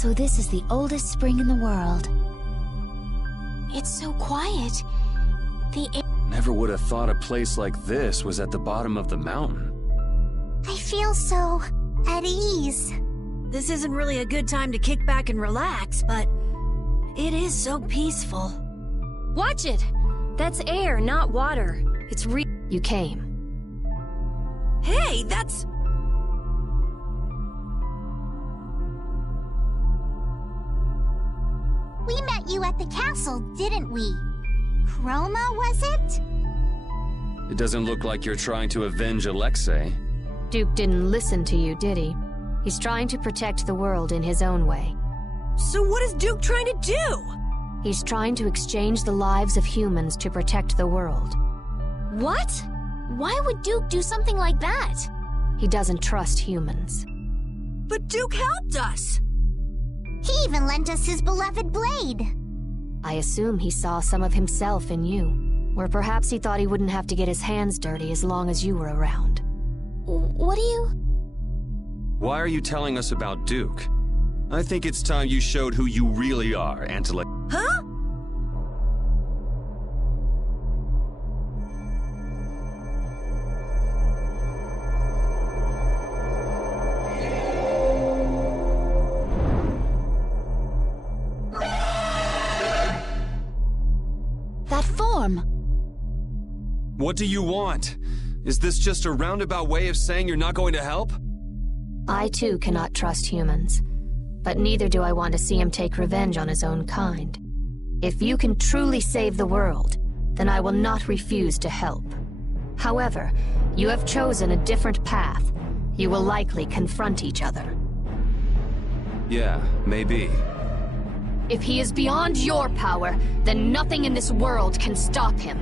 So this is the oldest spring in the world. It's so quiet. Never would have thought a place like this was at the bottom of the mountain. I feel so at ease. This isn't really a good time to kick back and relax, but it is so peaceful. Watch it! That's air, not water. It's real. You came. Hey, that's... We met you at the castle, didn't we? Chroma, was it? It doesn't look like you're trying to avenge Alexei. Duke didn't listen to you, did he? He's trying to protect the world in his own way. So what is Duke trying to do? He's trying to exchange the lives of humans to protect the world. What? Why would Duke do something like that? He doesn't trust humans. But Duke helped us! He even lent us his beloved blade. I assume he saw some of himself in you. Or perhaps he thought he wouldn't have to get his hands dirty as long as you were around. What do you... Why are you telling us about Duke? I think it's time you showed who you really are, Antele- Huh? That form! What do you want? Is this just a roundabout way of saying you're not going to help? I too cannot trust humans, but neither do I want to see him take revenge on his own kind. If you can truly save the world, then I will not refuse to help. However, you have chosen a different path. You will likely confront each other. Yeah, maybe. If he is beyond your power, then nothing in this world can stop him.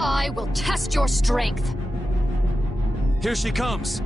I will test your strength. Here she comes!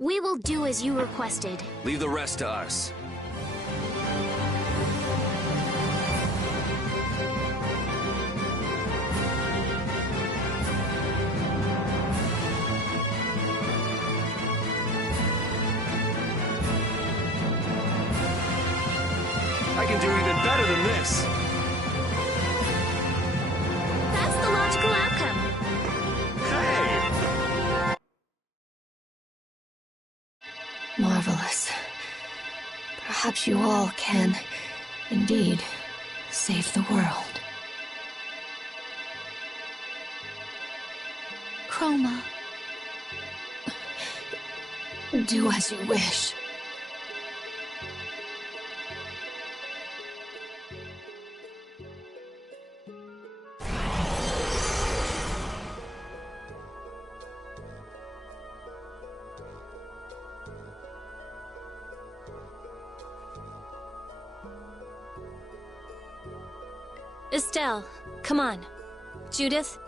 We will do as you requested. Leave the rest to us. I can do even better than this. That's the logical outcome. Hey! Marvelous. Perhaps you all can, indeed, save the world. Chroma. Do as you wish. Estelle, come on. Judith?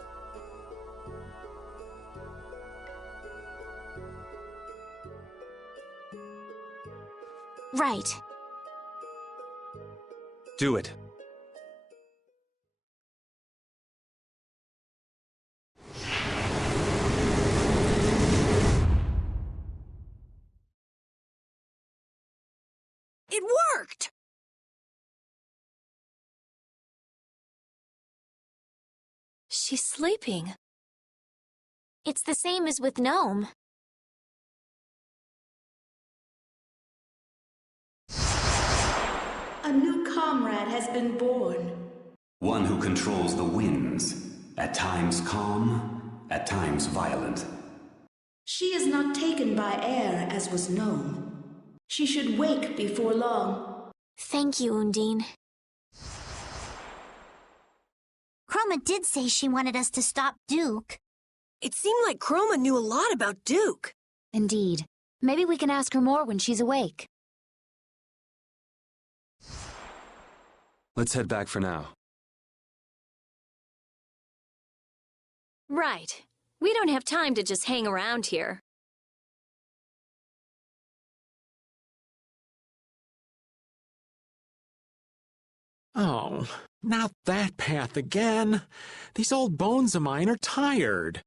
Right. Do it. It worked! She's sleeping. It's the same as with Gnome. A new comrade has been born. One who controls the winds, at times calm, at times violent. She is not taken by air as was known. She should wake before long. Thank you, Undine. Chroma did say she wanted us to stop Duke. It seemed like Chroma knew a lot about Duke. Indeed. Maybe we can ask her more when she's awake. Let's head back for now. Right. We don't have time to just hang around here. Oh, not that path again. These old bones of mine are tired.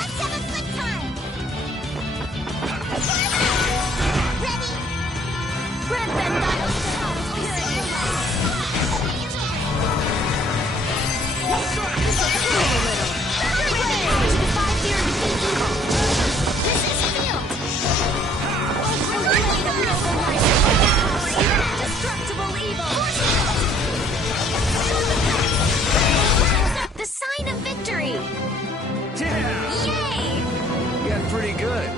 Let's have a good time! Ready? Red Banditos! Destructible evil! The sign of victory! Yeah! Yay! You got pretty good.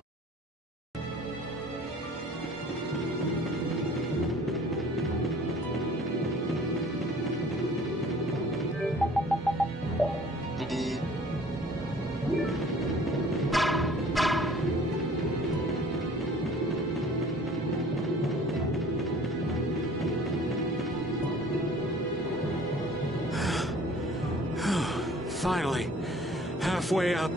Finally, halfway up.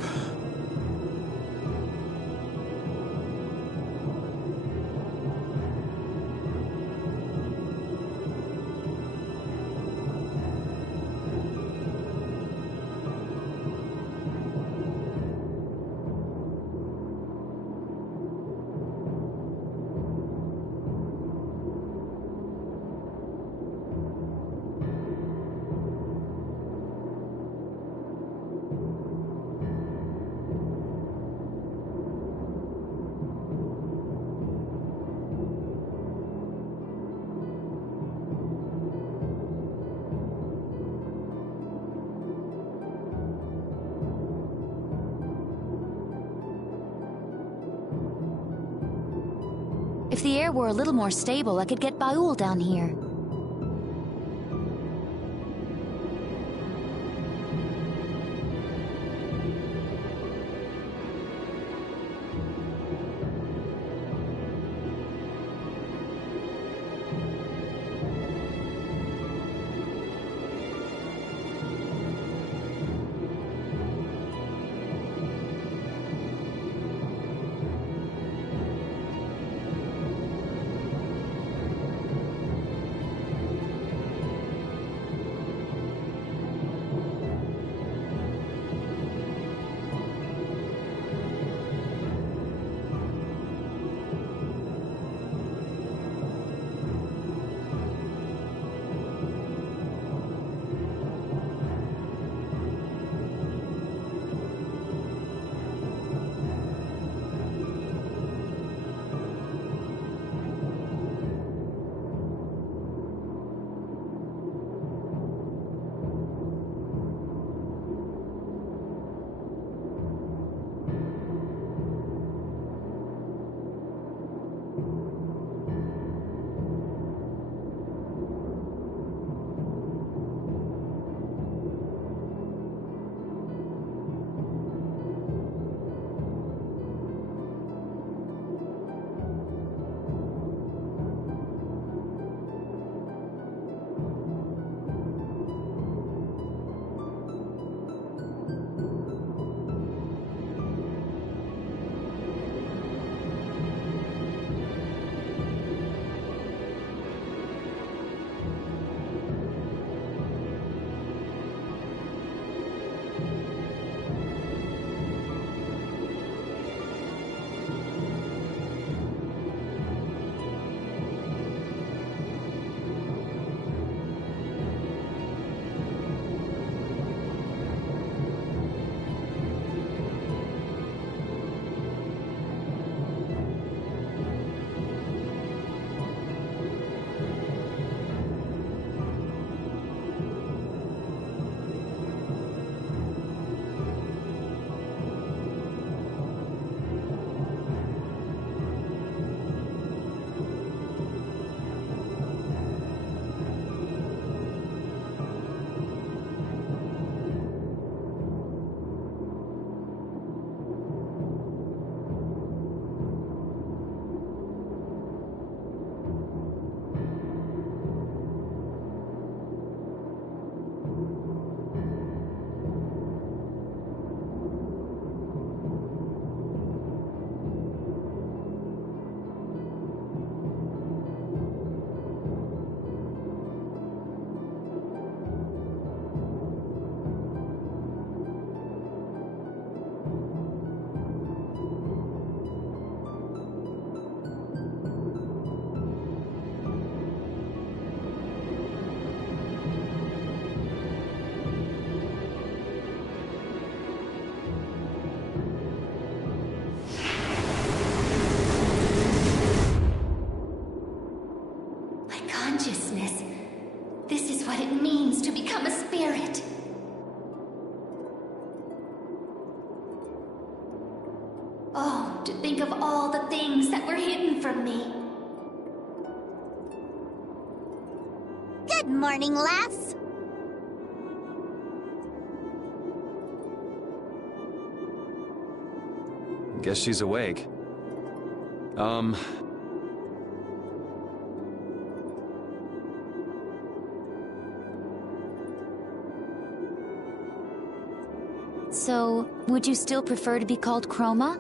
If the air were a little more stable, I could get Baul down here. to think of all the things that were hidden from me. Good morning, lass. Guess she's awake. So, would you still prefer to be called Chroma?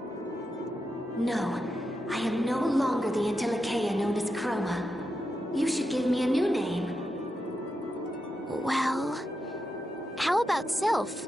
No, I am no longer the Antilocheia known as Chroma. You should give me a new name. Well, how about Sylph?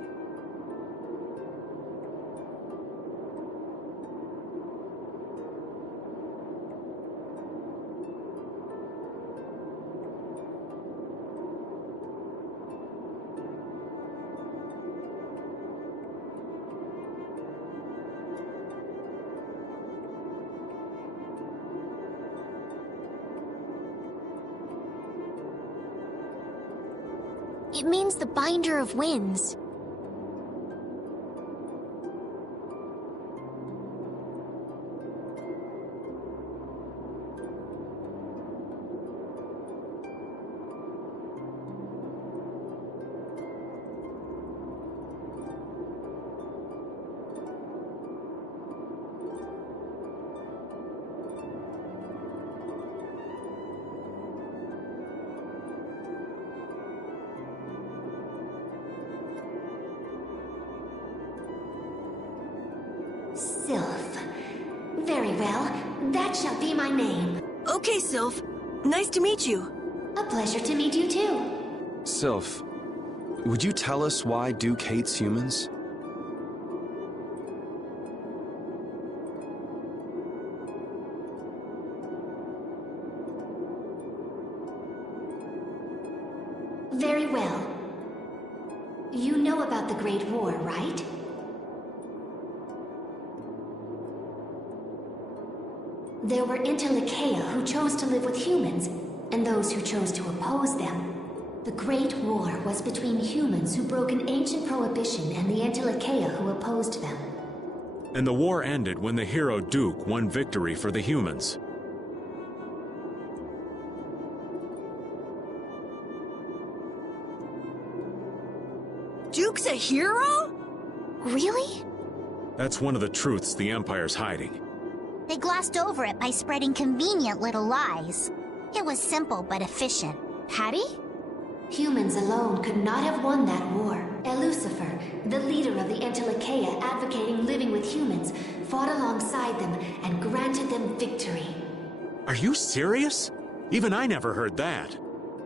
It means the Binder of Winds. Sylph. Very well. That shall be my name. Okay, Sylph. Nice to meet you. A pleasure to meet you too. Sylph, would you tell us why Duke hates humans? Very well. You know about the Great War, right? There were Antilocheia who chose to live with humans, and those who chose to oppose them. The Great War was between humans who broke an ancient prohibition and the Antilocheia who opposed them. And the war ended when the hero Duke won victory for the humans. Duke's a hero? Really? That's one of the truths the Empire's hiding. They glossed over it by spreading convenient little lies. It was simple but efficient. Hattie? Humans alone could not have won that war. Lucifer, the leader of the Antilocheia advocating living with humans, fought alongside them and granted them victory. Are you serious? Even I never heard that.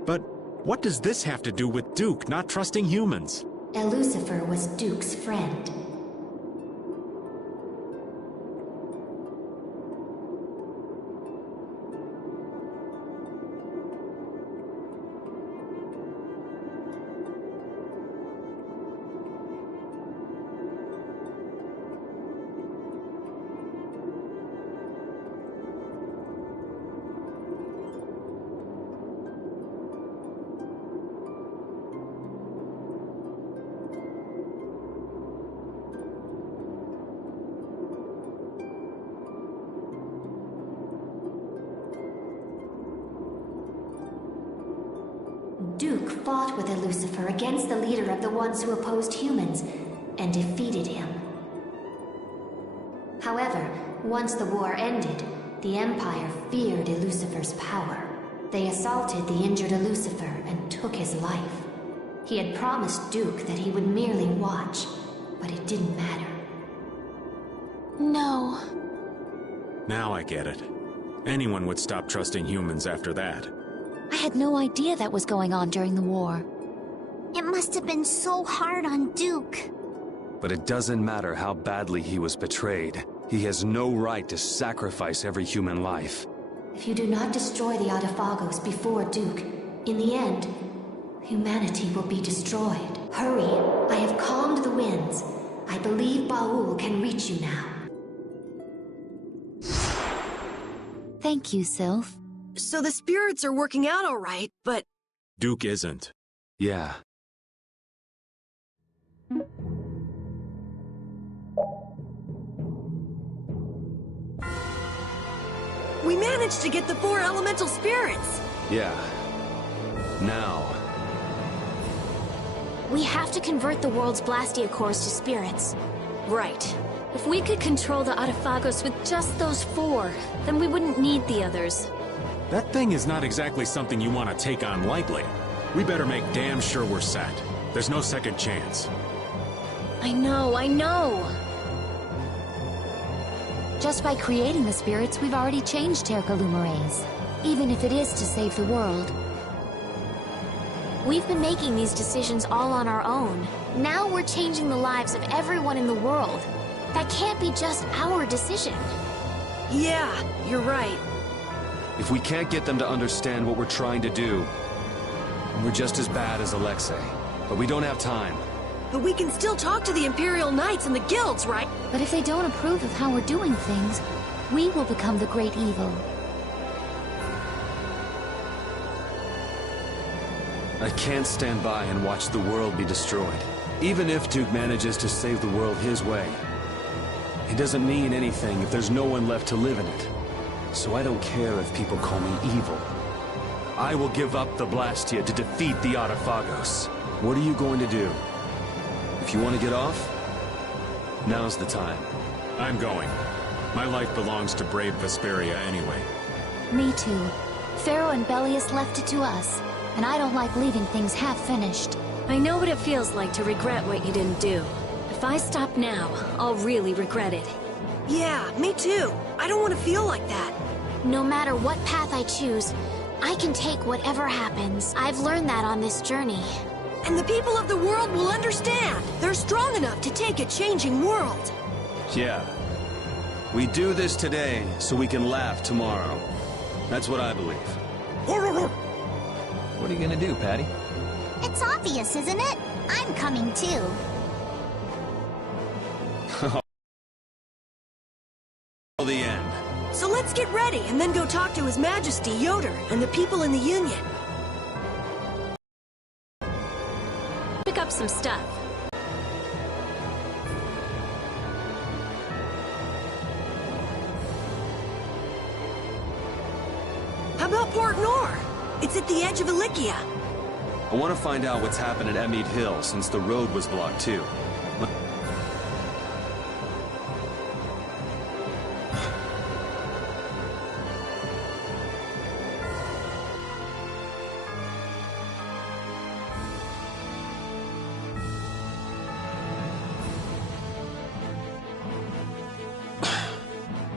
But what does this have to do with Duke not trusting humans? Lucifer was Duke's friend. Duke fought with Lucifer against the leader of the ones who opposed humans, and defeated him. However, once the war ended, the Empire feared Lucifer's power. They assaulted the injured Lucifer and took his life. He had promised Duke that he would merely watch, but it didn't matter. No. Now I get it. Anyone would stop trusting humans after that. I had no idea that was going on during the war. It must have been so hard on Duke. But it doesn't matter how badly he was betrayed. He has no right to sacrifice every human life. If you do not destroy the Autophagos before Duke, in the end, humanity will be destroyed. Hurry, I have calmed the winds. I believe Baul can reach you now. Thank you, Sylph. So the spirits are working out all right, but... Duke isn't. Yeah. managed to get the 4 elemental spirits! Yeah. Now. We have to convert the world's Blastia cores to spirits. Right. If we could control the Autophagos with just those 4, then we wouldn't need the others. That thing is not exactly something you want to take on lightly. We better make damn sure we're set. There's no second chance. I know! Just by creating the spirits, we've already changed Terca Lumerays. Even if it is to save the world. We've been making these decisions all on our own. Now we're changing the lives of everyone in the world. That can't be just our decision. Yeah, you're right. If we can't get them to understand what we're trying to do, we're just as bad as Alexei. But we don't have time. But we can still talk to the Imperial Knights and the guilds, right? But if they don't approve of how we're doing things, we will become the great evil. I can't stand by and watch the world be destroyed. Even if Duke manages to save the world his way, it doesn't mean anything if there's no one left to live in it. So I don't care if people call me evil. I will give up the Blastia to defeat the Autophagos. What are you going to do? If you want to get off, now's the time. I'm going. My life belongs to brave Vesperia anyway. Me too. Pharaoh and Belius left it to us, and I don't like leaving things half-finished. I know what it feels like to regret what you didn't do. If I stop now, I'll really regret it. Yeah, me too. I don't want to feel like that. No matter what path I choose, I can take whatever happens. I've learned that on this journey. And the people of the world will understand. They're strong enough to take a changing world. Yeah. We do this today so we can laugh tomorrow. That's what I believe. What are you gonna do, Patty? It's obvious, isn't it? I'm coming too. The end. So let's get ready and then go talk to His Majesty Yoder and the people in the Union. Pick up some stuff. How about Port Nor? It's at the edge of Ilikia. I want to find out what's happened at Emmead Hill since the road was blocked too.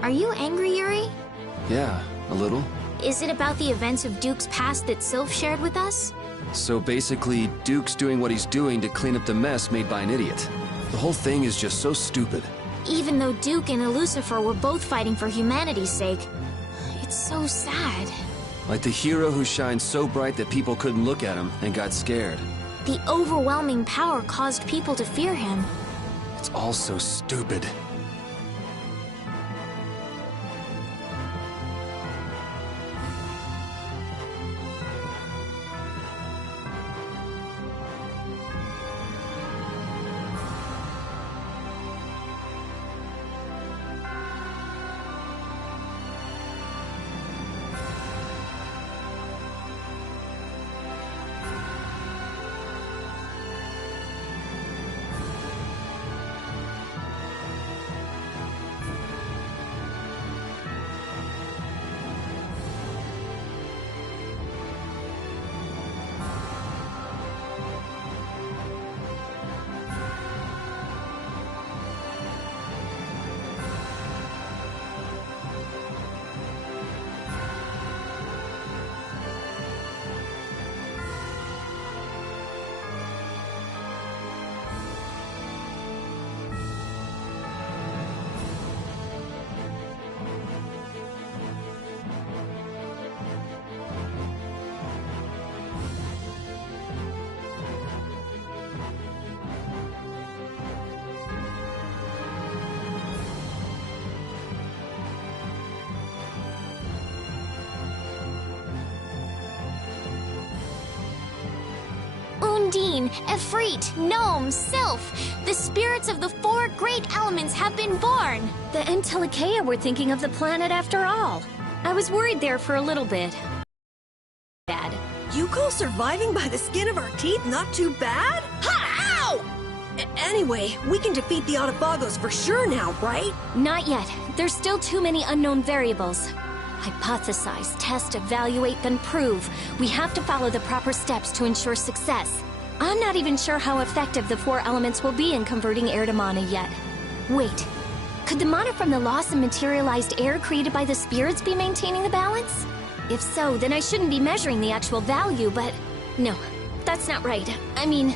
Are you angry, Yuri? Yeah, a little. Is it about the events of Duke's past that Sylph shared with us? So basically, Duke's doing what he's doing to clean up the mess made by an idiot. The whole thing is just so stupid. Even though Duke and Lucifer were both fighting for humanity's sake, it's so sad. Like the hero who shined so bright that people couldn't look at him and got scared. The overwhelming power caused people to fear him. It's all so stupid. Undine, Efreet, Gnome, Sylph. The spirits of the 4 great elements have been born. The Entelikeia were thinking of the planet after all. I was worried there for a little bit. Dad. You call surviving by the skin of our teeth not too bad? Ha! Ow! Anyway, we can defeat the Autophagos for sure now, right? Not yet. There's still too many unknown variables. Hypothesize, test, evaluate, then prove. We have to follow the proper steps to ensure success. I'm not even sure how effective the 4 elements will be in converting air to mana yet. Wait, could the mana from the lost and materialized air created by the spirits be maintaining the balance? If so, then I shouldn't be measuring the actual value, but... No, that's not right. I mean...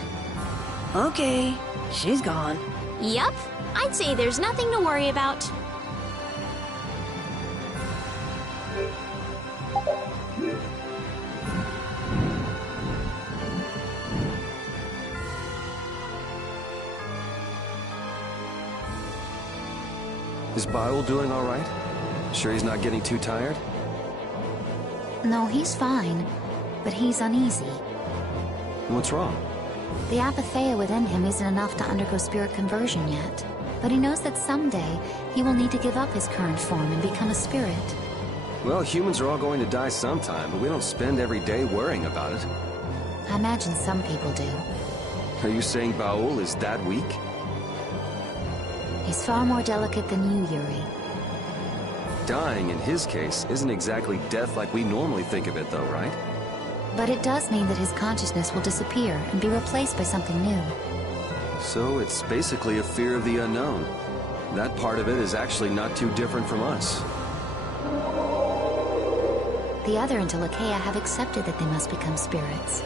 Okay, she's gone. Yup, I'd say there's nothing to worry about. Is Baul doing all right? Sure he's not getting too tired? No, he's fine, but he's uneasy. What's wrong? The apatheia within him isn't enough to undergo spirit conversion yet. But he knows that someday he will need to give up his current form and become a spirit. Well, humans are all going to die sometime, but we don't spend every day worrying about it. I imagine some people do. Are you saying Baul is that weak? He's far more delicate than you, Yuri. Dying, in his case, isn't exactly death like we normally think of it, though, right? But it does mean that his consciousness will disappear and be replaced by something new. So it's basically a fear of the unknown. That part of it is actually not too different from us. The other Entelecheia have accepted that they must become spirits.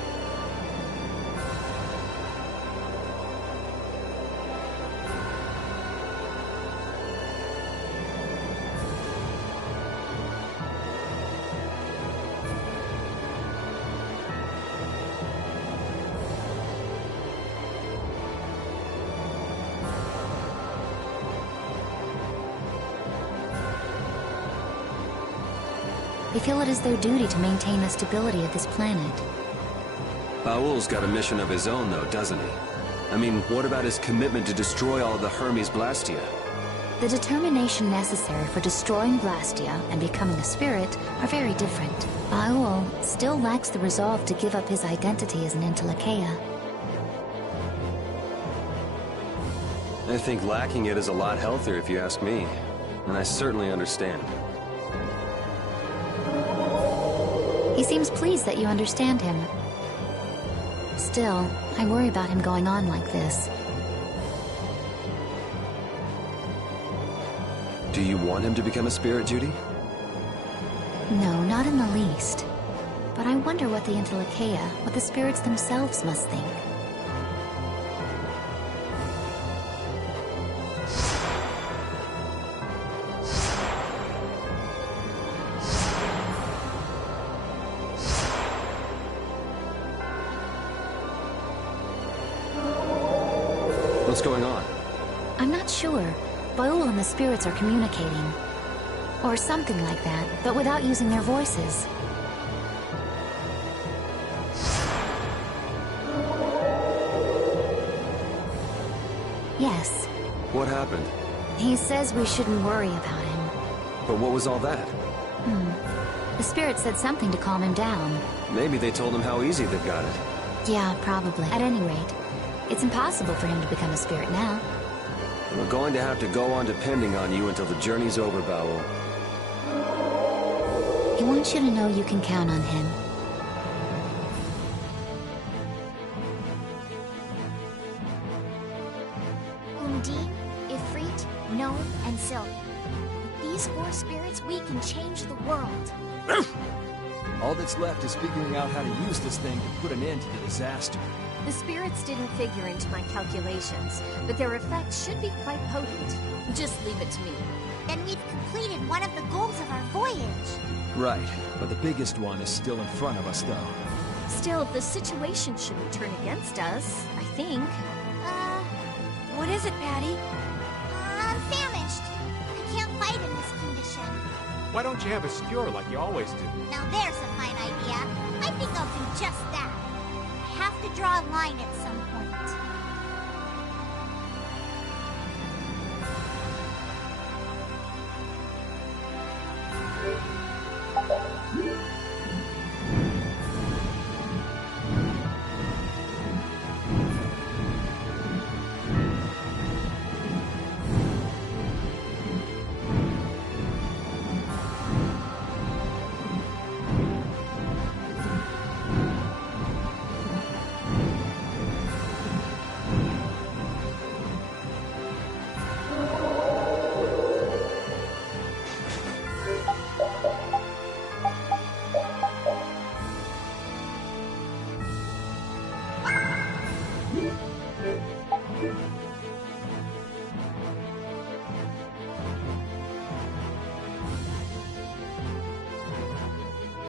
They feel it is their duty to maintain the stability of this planet. Baul's got a mission of his own, though, doesn't he? I mean, what about his commitment to destroy all of the Hermes Blastia? The determination necessary for destroying Blastia and becoming a spirit are very different. Baul still lacks the resolve to give up his identity as an Entelecheia. I think lacking it is a lot healthier, if you ask me. And I certainly understand. He seems pleased that you understand him. Still, I worry about him going on like this. Do you want him to become a spirit, Judy? No, not in the least. But I wonder what the Entelecheia, what the spirits themselves must think. What's going on? I'm not sure. Baul and the spirits are communicating. Or something like that, but without using their voices. Yes. What happened? He says we shouldn't worry about him. But what was all that? The spirit said something to calm him down. Maybe they told him how easy they've got it. Yeah, probably. At any rate, it's impossible for him to become a spirit now. We're going to have to go on depending on you until the journey's over, Baul. He wants you to know you can count on him. Undine, Ifrit, Gnome, and Sylph. These 4 spirits, we can change the world. All that's left is figuring out how to use this thing to put an end to the disaster. The spirits didn't figure into my calculations, but their effects should be quite potent. Just leave it to me. Then we've completed one of the goals of our voyage. Right, but the biggest one is still in front of us, though. Still, the situation shouldn't turn against us, I think. What is it, Patty? I'm famished. I can't fight in this condition. Why don't you have a skewer like you always do? Now there's a fine idea. I think I'll do just that. I have to draw a line at some point.